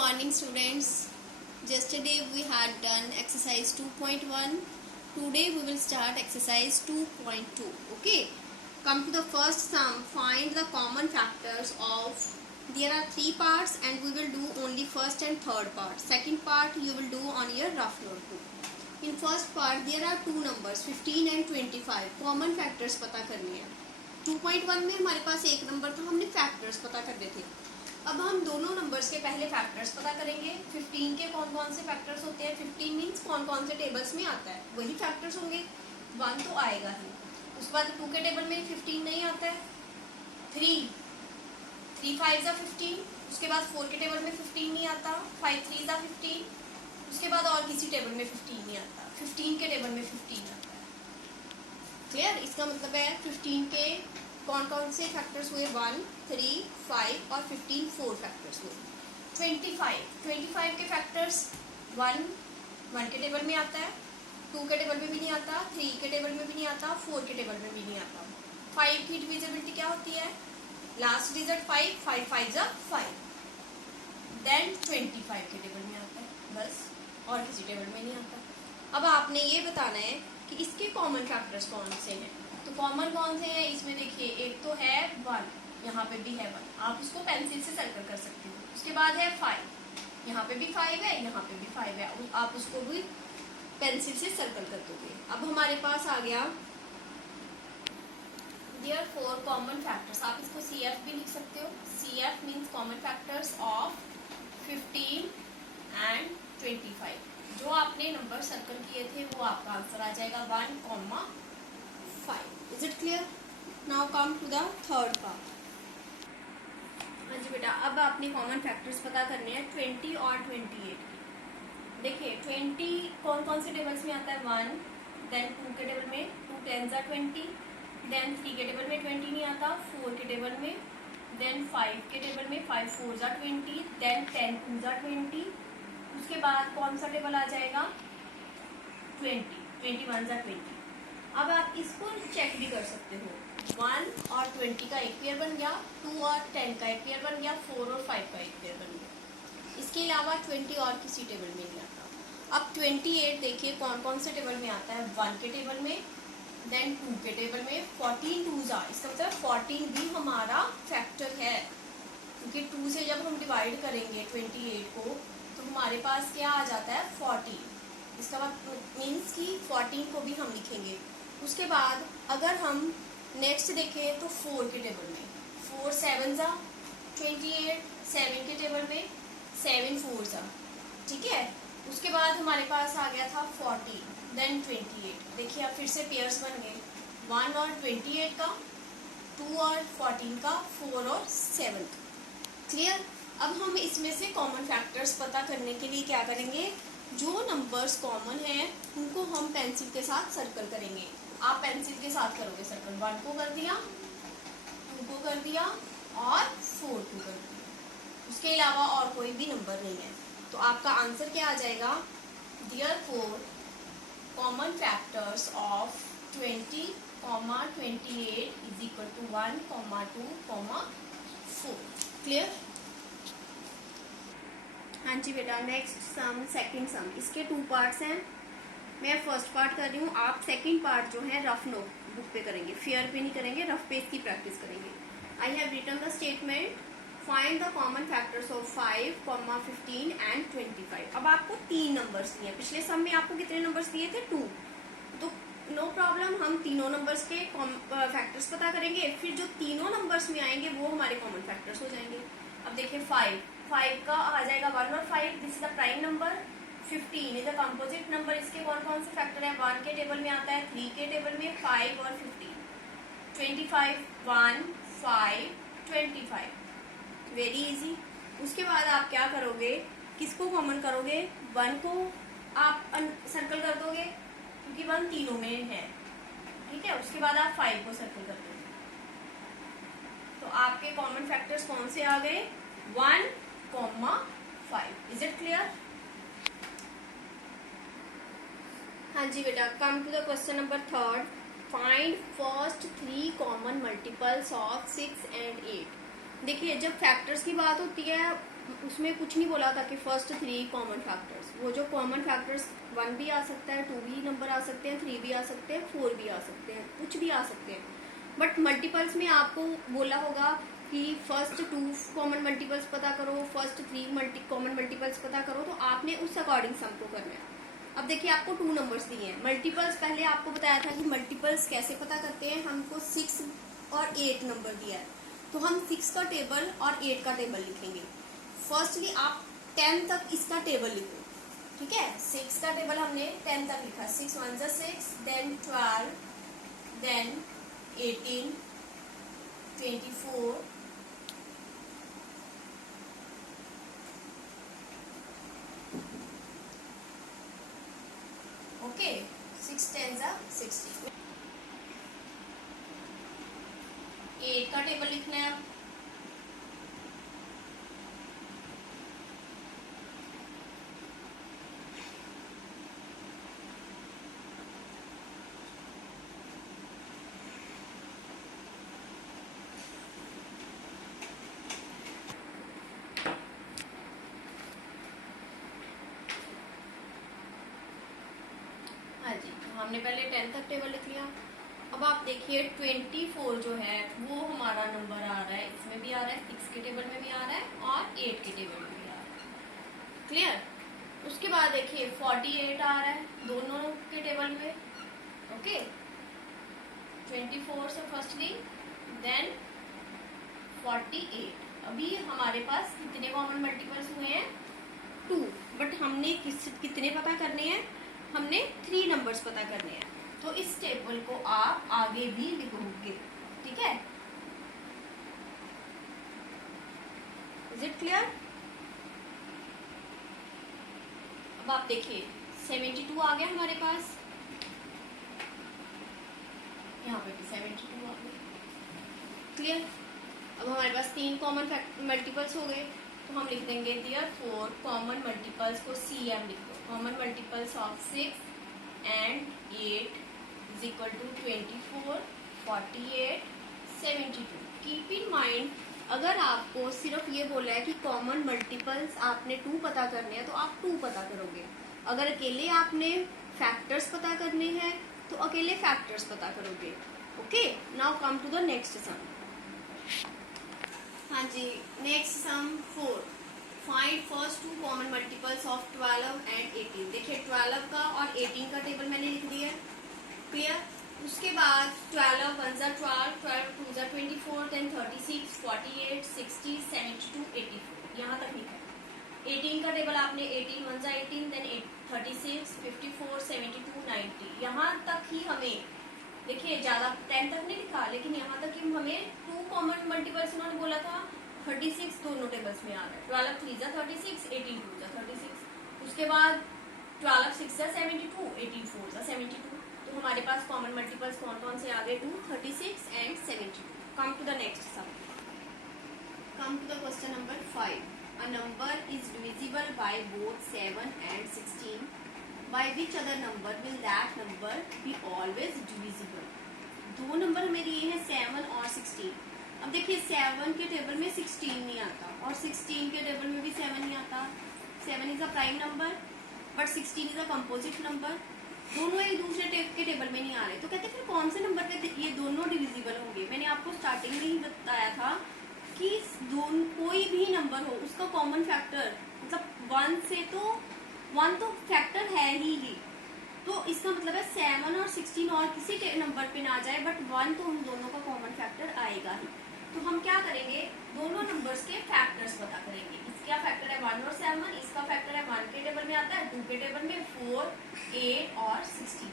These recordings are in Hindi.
morning students. Yesterday we had done exercise 2.1. Today we will start exercise 2.2. Okay, come to the first sum. Find the common factors of, there are three parts and we will do only first and third part. Second part you will do on your rough notebook. In first part there are two numbers 15 and 25. Common factors पता करने हैं. 2.1 में हमारे पास एक नंबर था, हमने फैक्टर्स पता करने थे. अब हम दोनों नंबर्स के पहले फैक्टर्स पता करेंगे. 15 के कौन कौन से फैक्टर्स होते हैं, 15 मीन्स कौन कौन से टेबल्स में आता है, वही फैक्टर्स होंगे. 1 तो आएगा ही. उसके बाद 2 के टेबल में 15 नहीं आता है. 3 5 जा 15. उसके बाद 4 के टेबल में 15 नहीं आता. 5 3 जा 15. उसके बाद और किसी टेबल में 15 नहीं आता. 15 के टेबल में 15 आता है. क्लियर? इसका मतलब है 15 के कौन कौन से फैक्टर्स हुए, 1 3 5 और 15 4 फैक्टर्स हुए. 25 के फैक्टर्स 1 के टेबल में आता है, 2 के टेबल में भी नहीं आता, 3 के टेबल में भी नहीं आता, 4 के टेबल में भी नहीं आता. 5 की डिविजिबिलिटी क्या होती है, लास्ट डिजिट 5 5 5 जा 5. देन 25 के टेबल में आता है, बस और किसी टेबल में नहीं आता. अब आपने ये बताना है कि इसके कॉमन फैक्टर्स कौन से हैं. तो कॉमन कौन से हैं इसमें, देखिए एक तो है 1, यहाँ पे भी है 1, आप उसको पेंसिल से सर्कल कर सकते हो. उसके बाद है 5, यहाँ पे भी 5 है, यहाँ पे भी 5 है, आप उसको भी पेंसिल से सर्कल कर दोगे. अब हमारे पास आ गया देयर 4 कॉमन फैक्टर्स. आप इसको CF भी लिख सकते हो. CF means common factors of 15 and 25. जो आपने नंबर सर्कल किए थे वो आपका आंसर आ जाएगा 1,5. Is it clear? Now come to the third part. हाँ जी बेटा, अब आपने कॉमन फैक्टर्स पता करने हैं 20 और 28. देखिए 20 कौन कौन से टेबल्स में आता है, 1. देन 2 के टेबल में 2 10 जा 20. देन 3 के टेबल में 20 नहीं आता, 4 के टेबल में. देन 5 के टेबल में 5 4 जा 20. देन 10 2 जा 20. उसके बाद कौन सा टेबल आ जाएगा, 21 जा 20. अब आप इसको चेक भी कर सकते हो. 1 और 20 का एक पेयर बन गया, 2 और 10 का एक पेयर बन गया, 4 और 5 का एक पेयर बन गया. इसके अलावा 20 और किसी टेबल में नहीं आता. अब 28 देखिए कौन कौन से टेबल में आता है, 1 के टेबल में. देन 2 के टेबल में. 14 2 जा, इसका मतलब 14 भी हमारा फैक्टर है, क्योंकि 2 से जब हम डिवाइड करेंगे 28 को तो हमारे पास क्या आ जाता है, 14. इसका मतलब मीन्स कि 14 को भी हम लिखेंगे. उसके बाद अगर हम नेक्स्ट देखें तो 4 के टेबल में 4 7 जा 28. 7 के टेबल में 7 4 जा, ठीक है. उसके बाद हमारे पास आ गया था 40. देन 28. देखिए अब फिर से पेयर्स बन गए, 1 और 28 का, 2 और 14 का, 4 और 7. क्लियर? अब हम इसमें से कॉमन फैक्टर्स पता करने के लिए क्या करेंगे, जो नंबर्स कॉमन हैं उनको हम पेंसिल के साथ सर्कल करेंगे. आप पेंसिल के साथ करोगे सर्कल. 1 को कर दिया, 2 को कर दिया और 4 को कर दिया. उसके अलावा और कोई भी नंबर नहीं है. तो आपका आंसर क्या आ जाएगा, therefore common factors of 20, 28 is equal to 1, 2, 4. Clear? हाँ जी बेटा, नेक्स्ट सम सेकंड सम. इसके 2 पार्ट्स हैं. मैं फर्स्ट पार्ट कर रही हूँ, आप सेकंड पार्ट जो है रफ नोट बुक पे करेंगे, फेयर पे नहीं करेंगे, रफ पे इसकी प्रैक्टिस करेंगे. I have written the statement, find the common factors of 5, 15 and 25. अब आपको 3 नंबर्स दिए. पिछले सम में आपको कितने नंबर्स दिए थे, 2. तो नो प्रॉब्लम, हम तीनों नंबर्स के फैक्टर्स पता करेंगे. फिर जो तीनों नंबर्स में आएंगे वो हमारे कॉमन फैक्टर्स हो जाएंगे. अब देखिए 5 का आ जाएगा 1 और 5. This is the prime number. 15 is a composite number. इसके कौन कौन से फैक्टर है, 1 के टेबल में आता है, 3 के टेबल में, 5 और 15. 25 1 5 25. Very easy. उसके बाद आप क्या करोगे, किसको कॉमन करोगे, 1 को आप सर्कल कर दोगे क्योंकि 1 तीनों में है, ठीक है. उसके बाद आप 5 को सर्कल कर दोगे. तो आपके कॉमन फैक्टर्स कौन से आ गए, 1, 5. Is it clear? हाँ जी बेटा, come to the question number 3. Find first 3 common multiples of 6 and 8. देखिए जब फैक्टर्स की बात होती है उसमें कुछ नहीं बोला था कि फर्स्ट 3 कॉमन फैक्टर्स, वो जो कॉमन फैक्टर्स 1 भी आ सकता है, 2 भी नंबर आ सकते हैं, 3 भी आ सकते हैं, 4 भी आ सकते हैं, कुछ भी आ सकते हैं। बट मल्टीपल्स में आपको बोला होगा कि फर्स्ट 2 कॉमन मल्टीपल्स पता करो, फर्स्ट 3 कॉमन मल्टीपल्स पता करो, तो आपने उस अकॉर्डिंग सम को करना है। अब देखिए आपको 2 नंबर्स दिए हैं। मल्टीपल्स पहले आपको बताया था कि मल्टीपल्स कैसे पता करते हैं। हमको 6 और 8 नंबर दिया है, तो हम 6 का टेबल और 8 का टेबल लिखेंगे। फर्स्टली आप 10 तक इसका टेबल लिखो, ठीक है। 6 का टेबल हमने 10 तक लिखा, 6 1 जा 6, देन 12, देन 18, 24, ओके, 6 10 जा 60। 8 का टेबल लिखना है। हाँ जी, तो हमने पहले 10 तक टेबल लिख लिया। अब आप देखिए 24 जो है वो हमारा नंबर आ रहा है, इसमें भी आ रहा है, 6 के टेबल में भी आ रहा है और 8 के टेबल में भी आ रहा है। क्लियर। उसके बाद देखिए 48 आ रहा है दोनों के टेबल में, ओके। 24 से फर्स्टली, देन 48। अभी हमारे पास कितने कॉमन मल्टीपल्स हुए हैं? 2। बट हमने कितने पता करने हैं? हमने 3 नंबर्स पता करने हैं। तो इस टेबल को आप आगे भी लिखोगे, ठीक है। Is it clear? अब आप देखिए 72 आ गया हमारे पास, यहाँ पे भी 72 आ गया। क्लियर। अब हमारे पास 3 कॉमन मल्टीपल्स हो गए, तो हम लिख देंगे देयरफॉर कॉमन मल्टीपल्स को CM लिख दो। Common multiples of 6 and 8 is equal to 24, 48, 72। Keep in mind, अगर आपको सिर्फ ये बोला है कि कॉमन मल्टीपल्स आपने 2 पता करने हैं, तो आप 2 पता करोगे। अगर अकेले आपने फैक्टर्स पता करने हैं, तो अकेले फैक्टर्स पता करोगे। Okay, now come to the next sum. हाँ जी, next sum 4। Find first 2 common multiples of 12 and 18। देखिए 12 का और 18 का टेबल मैंने लिख दिया है, क्लियर। उसके बाद 12 1 जा 12, 12 2 जा 24, देन 36, 48, 60, 72, 84, यहाँ तक लिखा है। 18 का टेबल आपने 18 1 जा 18, देन 36, 54, 72, 90, यहाँ तक ही हमें देखिए ज्यादा 10 तक नहीं लिखा, लेकिन यहाँ तक कि हमें 2 कॉमन मल्टीपल्स उन्होंने बोला था। 36 दोनों टेबल्स में आ रहा है। 12 3 जा 36, 18 2 जा 36। उसके बाद 12 6 जा 72, 18 4 जा 72। तो हमारे पास कॉमन मल्टीपल्स कौन कौन से आ गए? 2, 36 and 72। Come to the next sum. Come to the question number 5। A number is divisible by both 7 and 16. By which other number will that number be always divisible? 2 number हमें दिए हैं 7 और 16। अब देखिए 7 के टेबल में 16 नहीं आता और 16 के टेबल में भी 7 नहीं आता। 7 is a prime number but 16 is a composite number. दोनों एक दूसरे के टेबल में नहीं आ रहे, तो कहते फिर कौन से नंबर पे ये दोनों डिविजिबल होंगे? मैंने आपको स्टार्टिंग में ही बताया था कि कोई भी नंबर हो उसका कॉमन फैक्टर मतलब 1 से तो 1 तो फैक्टर है ही, तो इसका मतलब है 7 और 16 और किसी नंबर पे ना जाए, बट 1 तो हम दोनों का कॉमन फैक्टर आएगा ही। तो हम क्या करेंगे? दोनों नंबर्स के फैक्टर्स पता करेंगे। इसका फैक्टर है 1 और 7, इसका फैक्टर है 1 के टेबल में आता है, 2 के टेबल में 4, 8 और 16।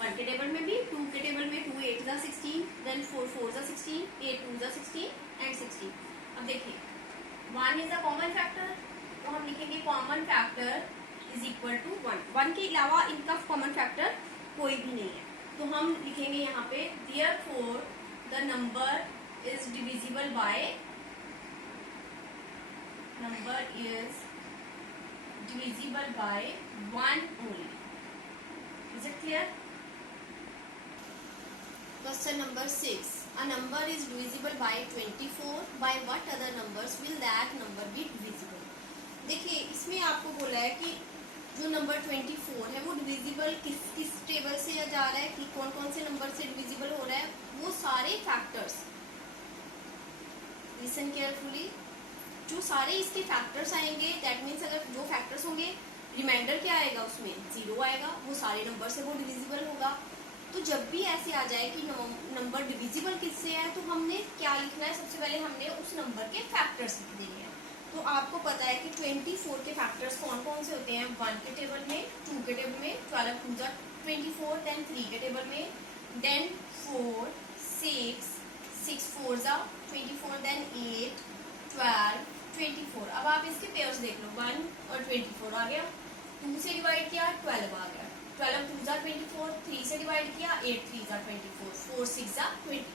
1 के टेबल में भी, 2 के टेबल में 2 8 जा 16, देन 4 4 जा 16, 8 2 जा 16 एंड 16। अब देखिए 1 इज अ कॉमन फैक्टर, तो हम लिखेंगे common factor is equal to 1। 1 के अलावा इनका कॉमन फैक्टर कोई भी नहीं है, तो हम लिखेंगे यहाँ पे therefore the number is divisible bye 1 only. Is it clear? Question number 6. A number is divisible by 24. By what other numbers will that number be divisible? देखिए इसमें आपको बोला है कि जो नंबर 24 है वो डिविजिबल किस किस टेबल से जा रहा है, कि कौन कौन से नंबर से डिविजिबल हो रहा है, वो सारे फैक्टर्स, लिसन केयरफुली, जो सारे इसके फैक्टर्स आएंगे, दैट मीन्स अगर जो फैक्टर्स होंगे रिमाइंडर क्या आएगा उसमें 0 आएगा, वो सारे नंबर से वो डिविजिबल होगा। तो जब भी ऐसे आ जाए कि नंबर डिविजिबल किससे है, तो हमने क्या लिखना है, सबसे पहले हमने उस नंबर के फैक्टर्स लिख देंगे। तो आपको पता है कि 24 के फैक्टर्स कौन कौन से होते हैं, 1 के टेबल में, 2 के टेबल में, 12 2 24, देन 3 के टेबल में, देन 4 6 6 4 24, देन 8 12 24। अब आप इसके पेयर्स देख लो, 1 और 24 आ गया, 2 से डिवाइड किया 12 आ गया, 12 2 24, 3 से डिवाइड किया 8 3 24, 4 6 20।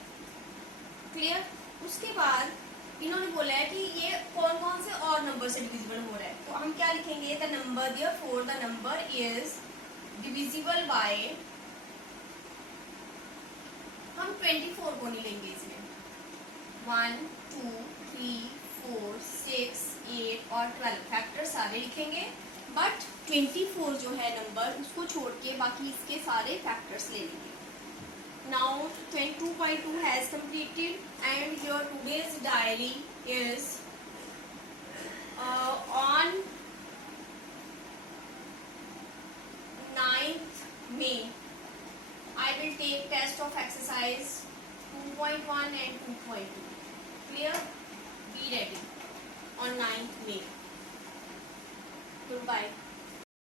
क्लियर। उसके बाद इन्होंने बोला है कि ये कौन कौन से और नंबर से डिविजिबल हो रहा है, तो हम क्या लिखेंगे, the number therefore the number is divisible bye, हम 24 को नहीं लेंगे इसमें, 1 2 3 4 6 8 और 12 फैक्टर सारे लिखेंगे, बट 24 जो है नंबर उसको छोड़ के बाकी इसके सारे फैक्टर्स ले लेंगे। Now 22.2 has completed and your today's diary is on 9th May. I will take test of exercise 2.1 and 2.2. Clear? Be ready on 9th May. Goodbye.